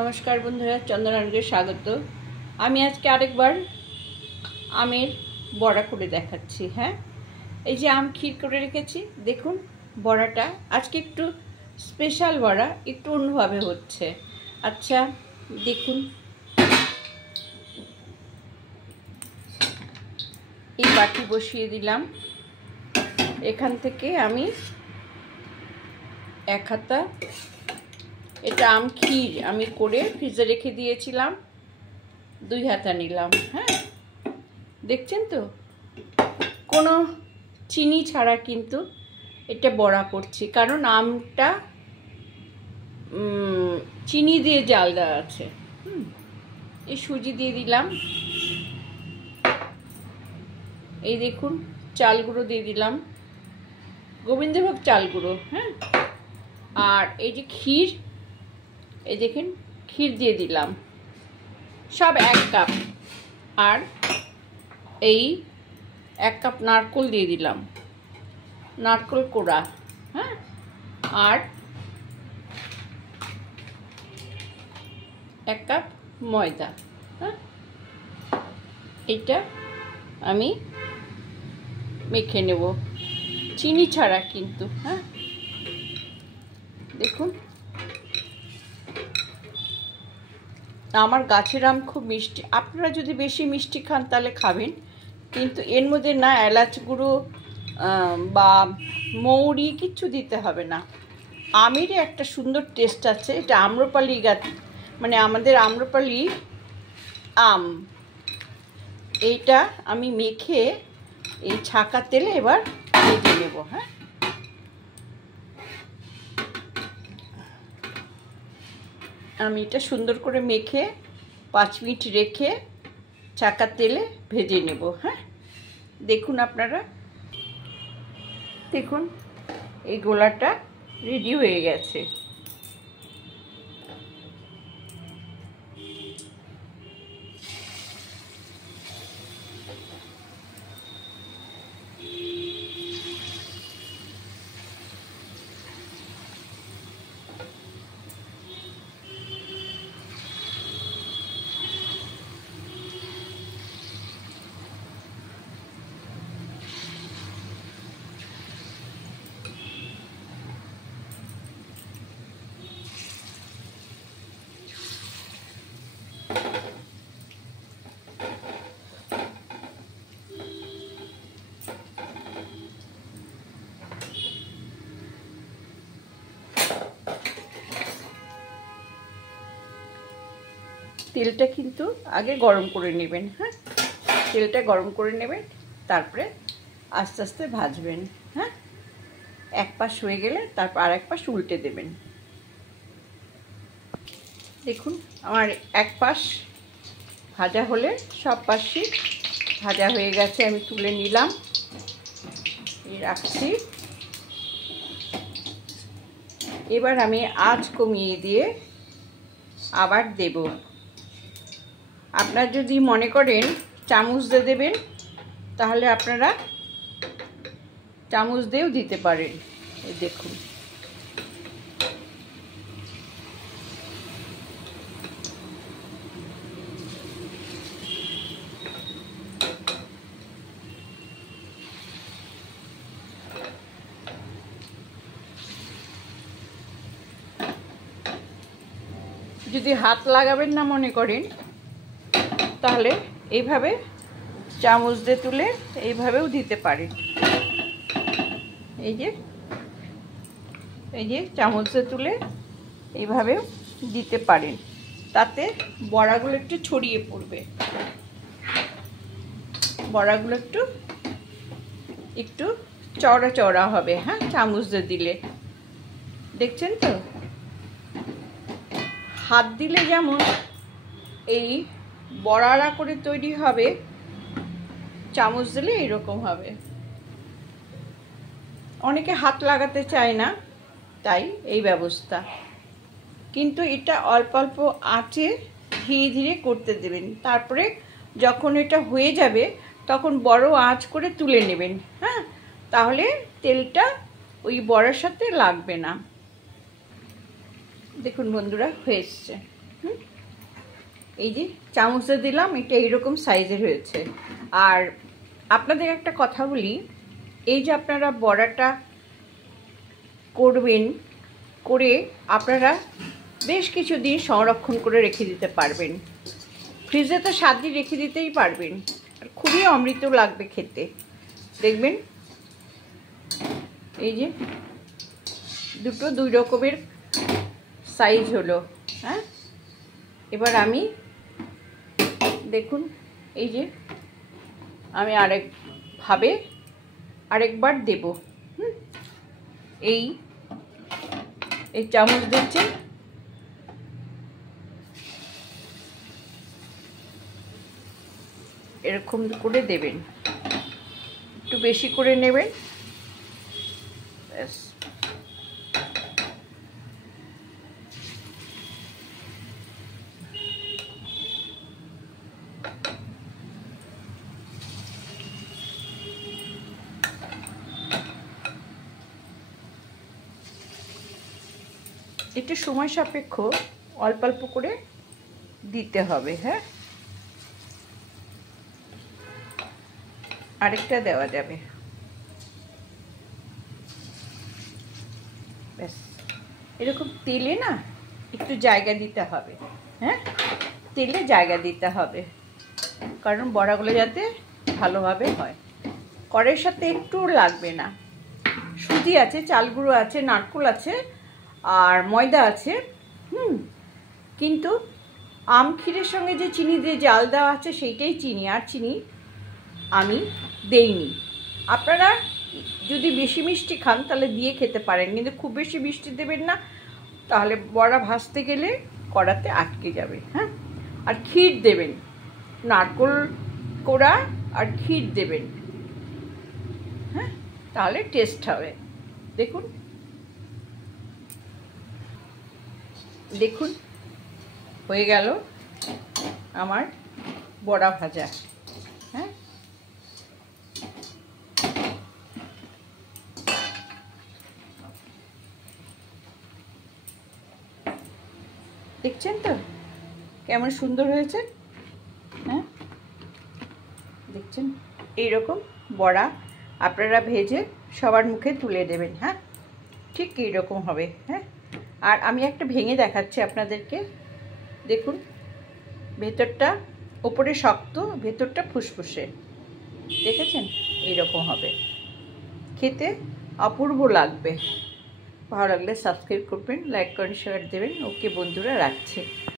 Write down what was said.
नमस्कार बंधुरा चंद्रनारायणকে स्वागत। আমি আজকে আরেকবার আমের বড়া করে দেখাচ্ছি। হ্যাঁ, এই যে আম ক্ষীর করে রেখেছি, দেখুন বড়াটা আজকে একটু স্পেশাল বড়া, একটু অন্যভাবে হচ্ছে। আচ্ছা দেখুন, এই বাটি বসিয়ে দিলাম। এখান থেকে আমি এক হাতা এটা আম ক্ষীর আমি করে ফ্রিজে রেখে দিয়েছিলাম, 2 হাতা নিলাম। হ্যাঁ, দেখছেন তো, কোনো চিনি ছাড়া কিন্তু এটা বড়া করছি, কারণ আমটা চিনি দিয়ে জাল দেওয়া আছে। এই সুজি দিয়ে দিলাম, এই দেখুন চাল গুঁড়ো দিয়ে দিলাম, গোবিন্দভোগ চাল গুঁড়ো। হ্যাঁ, আর এই যে ক্ষীর, এই দেখেন ক্ষীর দিয়ে দিলাম, সব 1 কাপ। আর এই 1 কাপ নারকেল দিয়ে দিলাম, নারকেল কোড়া। হ্যাঁ, আর 1 কাপ ময়দা। হ্যাঁ, এটা আমি মেখে নেব, চিনি ছাড়া কিন্তু। হ্যাঁ, দেখুন আমার গাছের আম খুব মিষ্টি, আপনারা যদি বেশি মিষ্টি খান তাহলে খাবেন, কিন্তু এর মধ্যে না এলাচ গুঁড়ো বা মৌরি কিচ্ছু দিতে হবে না। আমেরই একটা সুন্দর টেস্ট আছে। এটা আম্রপালি গাছ, মানে আমাদের আম্রপালি আম। এইটা আমি মেখে এই ছাকা তেলে এবার ভেজে নেব। হ্যাঁ, আমি এটা সুন্দর করে মেখে 5 মিনিট রেখে ছাকা তেলে ভেজে নেব। হ্যাঁ, দেখুন আপনারা, দেখুন এই গোলাটা রেডি হয়ে গেছে। তেলটা কিন্তু আগে গরম করে নেবেন। হ্যাঁ, তেলটা গরম করে নেবেন, তারপরে আস্তে আস্তে ভাজবেন। হ্যাঁ, 1 পাশ হয়ে গেলে তারপর আর 1 পাশ উল্টে দেবেন। দেখুন আমার 1 পাশ ভাজা হলে সব পাশই ভাজা হয়ে গেছে, আমি তুলে নিলাম, রাখছি। এবার আমি আঁচ কমিয়ে দিয়ে আবার দেব। আপনারা যদি মনে করেন চামচ দিয়ে দেবেন, তাহলে আপনারা চামচ দিয়েও দিতে পারেন। এই দেখুন, যদি হাত লাগাবেন না মনে করেন, তাহলে এইভাবে চামচ দিয়ে তুলে এইভাবেও দিতে পারেন। এই যে চামচ দিয়ে তুলে এইভাবেও দিতে পারেন, তাতে বড়াগুলো একটু ছড়িয়ে পড়বে, বড়াগুলো একটু চওড়া চওড়া হবে। হ্যাঁ, চামচ দিয়ে দিলে। দেখছেন তো, হাত দিলে যেমন এই বড়ারা করে তৈরি হবে, চামচ দিলে এরকম হবে। অনেকে হাত লাগাতে চায় না, তাই এই ব্যবস্থা। কিন্তু এটা অল্প অল্প আঁচে ধীরে ধীরে করতে দেবেন, তারপরে যখন এটা হয়ে যাবে তখন বড় আঁচ করে তুলে নেবেন। হ্যাঁ, তাহলে তেলটা ওই বড়ার সাথে লাগবে না। দেখুন বন্ধুরা, হয়ে এসছে। এই যে চামচে দিলাম, এটা এইরকম সাইজের হয়েছে। আর আপনাদের একটা কথা বলি, এই যে আপনারা বড়াটা করবেন, করে আপনারা বেশ কিছু দিন সংরক্ষণ করে রেখে দিতে পারবেন। ফ্রিজে তো 7 দিন রেখে দিতেই পারবেন, আর খুবই অমৃত লাগবে খেতে। দেখবেন এই যে দুটো 2 রকমের সাইজ হলো। হ্যাঁ, এবার আমি দেখুন এই যে আমি আরেকবার দেব। এই চামচ দিচ্ছি, এরকম করে দেবেন, একটু বেশি করে নেবেন। ব্যাস, একটু সময় সাপেক্ষ, অল্প অল্প করে দিতে হবে। হ্যাঁ, আরেকটা দেওয়া যাবে। ব্যাস, এরকম তেলে না একটু জায়গা দিতে হবে। হ্যাঁ, তেলে জায়গা দিতে হবে, কারণ বড়াগুলো যাতে ভালোভাবে হয়। কড়াইয়ের সাথে একটু লাগবে না, সুজি আছে, চাল গুঁড়ো আছে, নারকেল আছে, আর ময়দা আছে। কিন্তু আম ক্ষীরের সঙ্গে যে চিনি দিয়ে জাল দেওয়া আছে সেইটাই চিনি, আর চিনি আমি দেইনি। আপনারা যদি বেশি মিষ্টি খান তাহলে দিয়ে খেতে পারেন, কিন্তু খুব বেশি মিষ্টি দেবেন না, তাহলে বড়া ভাজতে গেলে কড়াতে আটকে যাবে। হ্যাঁ, আর ক্ষীর দেবেন, নারকেল কোড়া আর ক্ষীর দেবেন। হ্যাঁ, তাহলে টেস্ট হবে। দেখুন দেখুন হয়ে গেল আমার বড়া ভাজা। হ্যাঁ, দেখছেন তো কেমন সুন্দর হয়েছে? হ্যাঁ, দেখছেন, এইরকম বড়া আপনারা ভেজে সবার মুখে তুলে দেবেন। হ্যাঁ, ঠিক এইরকম হবে। হ্যাঁ, আর আমি একটা ভেঙে দেখাচ্ছি আপনাদেরকে। দেখুন, ভেতরটা ওপরে শক্ত, ভেতরটা ফুসফুসে। দেখেছেন? এইরকম হবে, খেতে অপূর্ব লাগবে। ভালো লাগলে সাবস্ক্রাইব করবেন, লাইক করেন, শেয়ার দেবেন। ওকে বন্ধুরা, রাখছি।